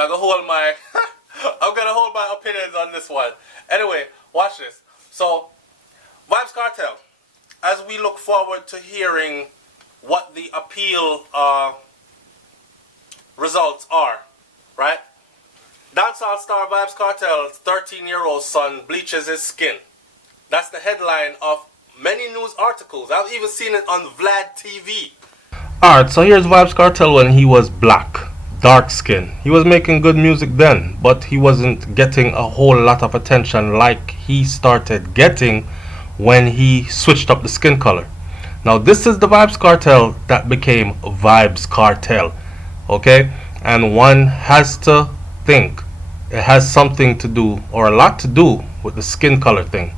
I'm gonna hold my I'm gonna hold my opinions on this one. Anyway, watch this. So, Vybz Kartel, as we look forward to hearing what the appeal results are, right? Dancehall star Vybz Kartel's 13-year-old son bleaches his skin. That's the headline of many news articles. I've even seen it on Vlad TV. Alright, so here's Vybz Kartel when he was black, dark skin. He was making good music then, but he wasn't getting a whole lot of attention like he started getting when he switched up the skin color. Now this is the Vybz Kartel that became Vybz Kartel, okay? And one has to think it has something to do, or a lot to do, with the skin color thing.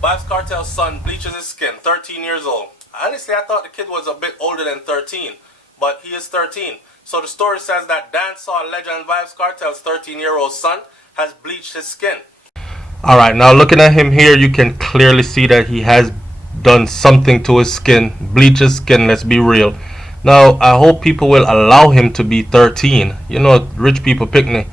Vybz Kartel's son bleaches his skin, 13 years old. Honestly, I thought the kid was a bit older than 13, but he is 13. So the story says that dancehall legend Vybz Kartel's 13-year-old son has bleached his skin. Alright, now looking at him here, you can clearly see that he has done something to his skin, bleach his skin, let's be real. Now, I hope people will allow him to be 13. You know, rich people picnic,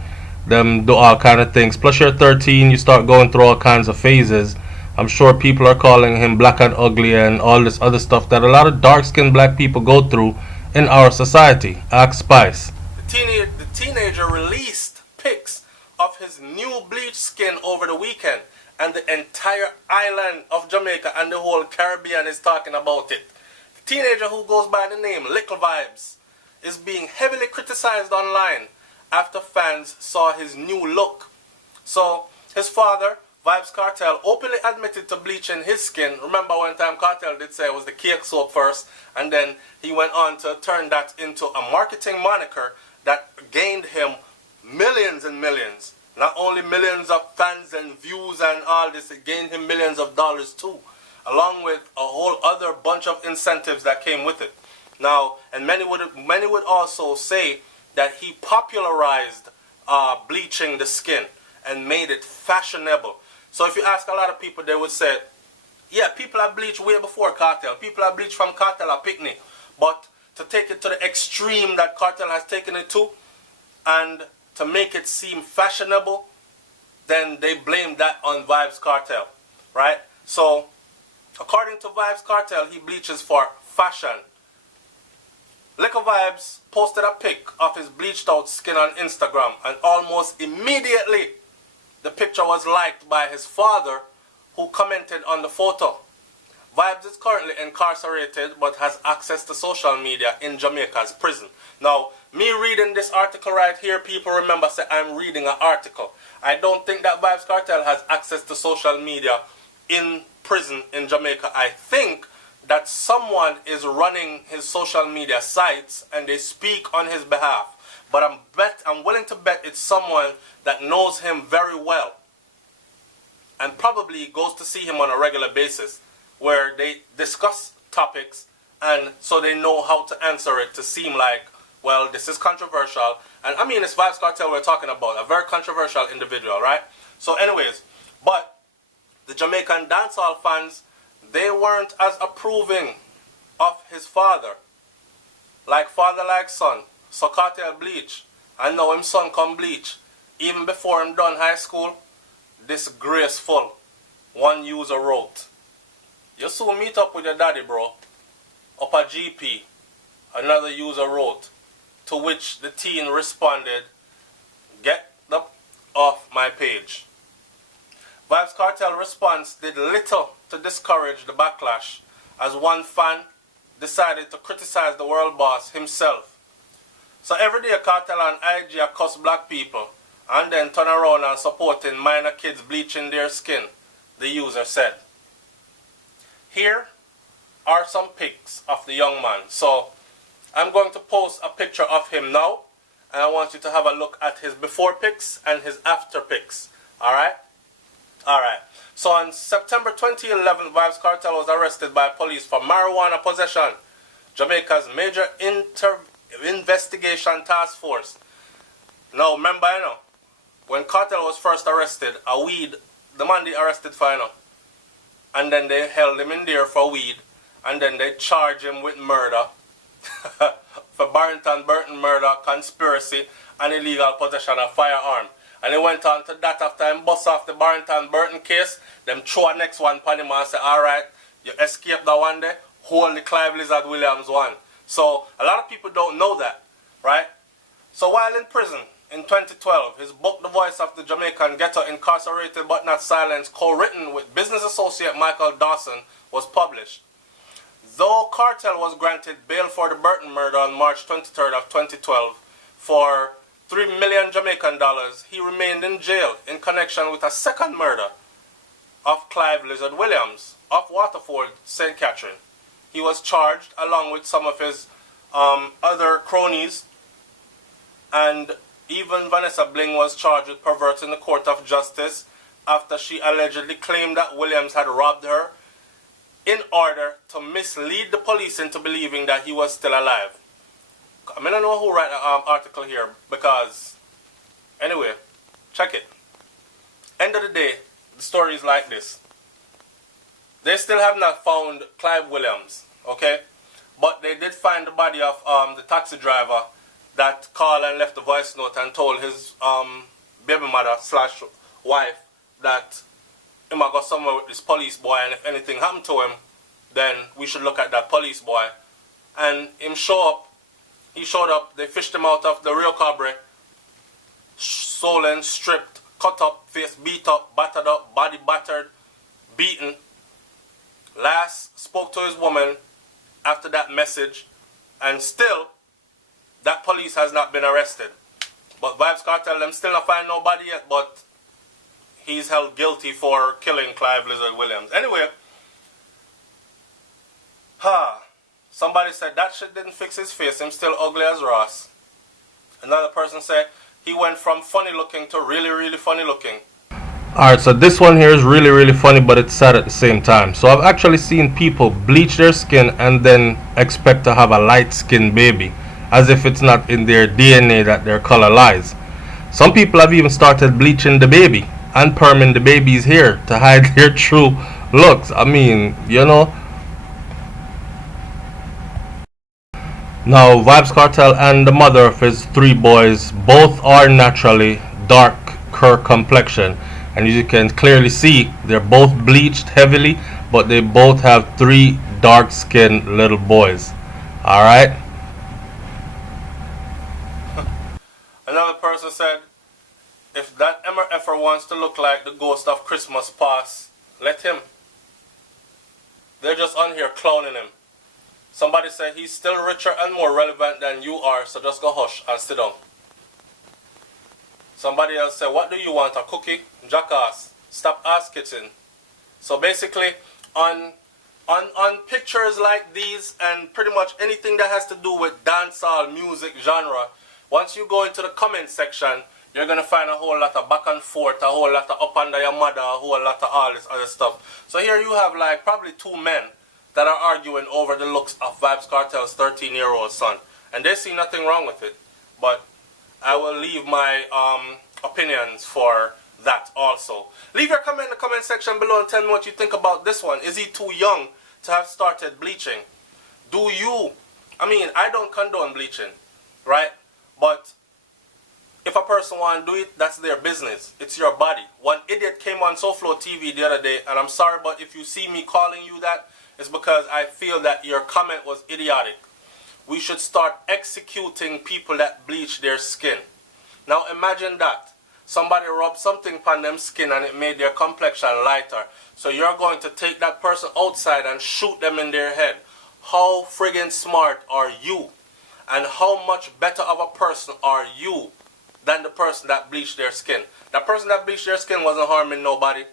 them do all kind of things. Plus you're 13, you start going through all kinds of phases. I'm sure people are calling him black and ugly and all this other stuff that a lot of dark-skinned black people go through in our society. Ask Spice. The teenager released pics of his new bleached skin over the weekend, and the entire island of Jamaica and the whole Caribbean is talking about it. The teenager, who goes by the name Little Vybz, is being heavily criticized online after fans saw his new look. So his father, Vybz Kartel, openly admitted to bleaching his skin. Remember one time Kartel did say it was the cake soap first, and then he went on to turn that into a marketing moniker that gained him millions and millions. Not only millions of fans and views and all this, it gained him millions of dollars too, along with a whole other bunch of incentives that came with it. Now, and many would also say that he popularized bleaching the skin and made it fashionable. So if you ask a lot of people, they would say, yeah, people have bleached way before Kartel. People have bleached from Kartel or Picnic. But to take it to the extreme that Kartel has taken it to, and to make it seem fashionable, then they blame that on Vybz Kartel, right? So, according to Vybz Kartel, he bleaches for fashion. Little Vybz posted a pic of his bleached out skin on Instagram, and almost immediately the picture was liked by his father, who commented on the photo. Vybz is currently incarcerated but has access to social media in Jamaica's prison. Now, me reading this article right here, people remember say I'm reading an article. I don't think that Vybz Kartel has access to social media in prison in Jamaica. I think that someone is running his social media sites and they speak on his behalf. But I'm willing to bet it's someone that knows him very well and probably goes to see him on a regular basis, where they discuss topics and so they know how to answer it to seem like, well, this is controversial. And I mean, it's Vybz Kartel we're talking about, a very controversial individual, right? So anyways, but the Jamaican dancehall fans, they weren't as approving of his father. Like father, like son. So Kartel bleach, and now him son come bleach. Even before him done high school, disgraceful. One user wrote, "You soon meet up with your daddy, bro." Up a GP, another user wrote, to which the teen responded, "Get the off my page." Vybz Kartel response did little to discourage the backlash, as one fan decided to criticize the world boss himself. So every day Kartel and IG cuss black people and then turn around and supporting minor kids bleaching their skin, the user said. Here are some pics of the young man. So I'm going to post a picture of him now, and I want you to have a look at his before pics and his after pics. Alright? Alright. So on September 2011, Vybz Kartel was arrested by police for marijuana possession. Jamaica's major investigation task force. Now remember, when Kartel was first arrested, the man they arrested for, and then they held him in there for weed, and then they charged him with murder for Barrington Burton murder, conspiracy, and illegal possession of firearm. And he went on to that after him bust off the Barrington Burton case. Them throw a next one upon him and say, alright, you escaped that one day, hold the Clive Lizard Williams one. So a lot of people don't know that, right? So while in prison in 2012, his book, The Voice of the Jamaican Ghetto, Incarcerated But Not Silenced, co-written with business associate Michael Dawson, was published. Though Kartel was granted bail for the Burton murder on March 23rd of 2012 for $3 million Jamaican dollars, he remained in jail in connection with a second murder of Clive Lizard Williams of Waterford, St. Catherine. He was charged along with some of his other cronies, and even Vanessa Bling was charged with perverting the court of justice after she allegedly claimed that Williams had robbed her in order to mislead the police into believing that he was still alive. I mean, I don't know who wrote the article here, because anyway, check it. End of the day, the story is like this. They still have not found Clive Williams, okay? But they did find the body of the taxi driver that called and left a voice note and told his baby mother slash wife that he might go somewhere with this police boy, and if anything happened to him, then we should look at that police boy. And him show up. He showed up. They fished him out of the Rio Cabre, stolen, stripped, cut up, face beat up, battered up, body battered, beaten. Last spoke to his woman after that message, and still that police has not been arrested. But Vybz Kartel them still not find nobody yet, but he's held guilty for killing Clive Lizard Williams. Anyway, somebody said that shit didn't fix his face, him still ugly as Ross. Another person said he went from funny looking to really, really funny looking. Alright, so this one here is really, really funny, but it's sad at the same time. So I've actually seen people bleach their skin and then expect to have a light-skinned baby, as if it's not in their DNA that their color lies. Some people have even started bleaching the baby and perming the baby's hair to hide their true looks. I mean, you know. Now, Vybz Kartel and the mother of his 3 boys both are naturally darker complexion. And as you can clearly see, they're both bleached heavily, but they both have 3 dark-skinned little boys. Alright? Another person said, if that MRFer wants to look like the ghost of Christmas past, let him. They're just on here clowning him. Somebody said he's still richer and more relevant than you are, so just go hush and sit down. Somebody else said, what do you want, a cookie? Jackass, stop ass kissing. So basically, on pictures like these and pretty much anything that has to do with dancehall music genre, once you go into the comment section, you're going to find a whole lot of back and forth, a whole lot of up under your mother, a whole lot of all this other stuff. So here you have like probably 2 men that are arguing over the looks of Vybz Kartel's 13-year-old son. And they see nothing wrong with it. But I will leave my opinions for that also. Leave your comment in the comment section below and tell me what you think about this one. Is he too young to have started bleaching? Do you? I mean, I don't condone bleaching, right? But if a person wants to do it, that's their business. It's your body. One idiot came on SouFLoTV the other day, and I'm sorry, but if you see me calling you that, it's because I feel that your comment was idiotic. We should start executing people that bleach their skin. Now imagine that. Somebody rubbed something upon them skin and it made their complexion lighter. So you're going to take that person outside and shoot them in their head. How friggin' smart are you? And how much better of a person are you than the person that bleached their skin? That person that bleached their skin wasn't harming nobody.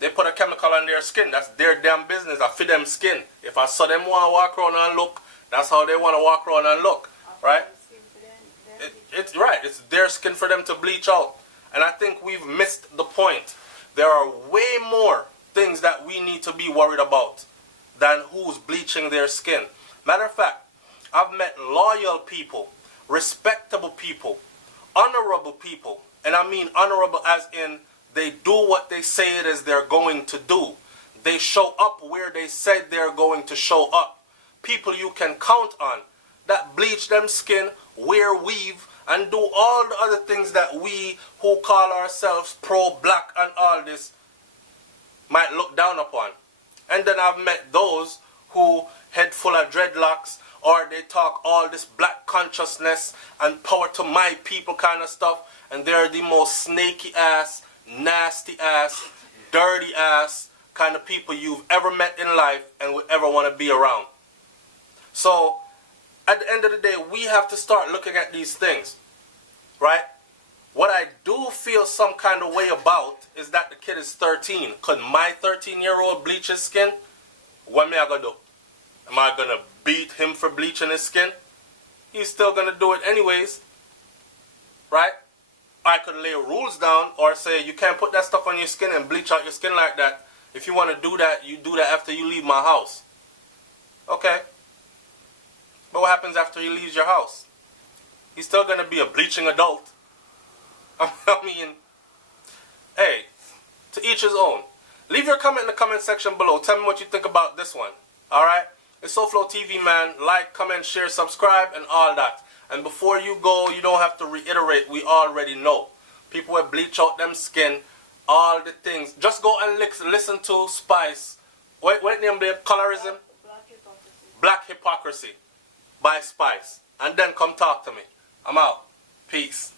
They put a chemical on their skin. That's their damn business. I feed them skin. If I saw them want to walk around and look, that's how they want to walk around and look, right? It's right. It's their skin for them to bleach out. And I think we've missed the point. There are way more things that we need to be worried about than who's bleaching their skin. Matter of fact, I've met loyal people, respectable people, honorable people. And I mean honorable as in they do what they say it is they're going to do. They show up where they said they're going to show up. People you can count on that bleach them skin, wear weave, and do all the other things that we who call ourselves pro-black and all this might look down upon. And then I've met those who head full of dreadlocks, or they talk all this black consciousness and power to my people kind of stuff, and they're the most snaky ass, nasty ass, dirty ass kind of people you've ever met in life and would ever want to be around. So at the end of the day, we have to start looking at these things, right? What I do feel some kind of way about is that the kid is 13. Could my 13-year-old bleach his skin? What am I gonna do? Am I gonna beat him for bleaching his skin? He's still gonna do it anyways, right? I could lay rules down or say you can't put that stuff on your skin and bleach out your skin like that. If you want to do that, you do that after you leave my house. Okay. But what happens after he leaves your house? He's still gonna be a bleaching adult. I mean, hey, to each his own. Leave your comment in the comment section below. Tell me what you think about this one. Alright? It's SouFLoTV, man. Like, comment, share, subscribe, and all that. And before you go, you don't have to reiterate. We already know. People will bleach out them skin, all the things. Just go and listen to Spice. What name the colorism? Black Hypocrisy. Black Hypocrisy by Spice. And then come talk to me. I'm out. Peace.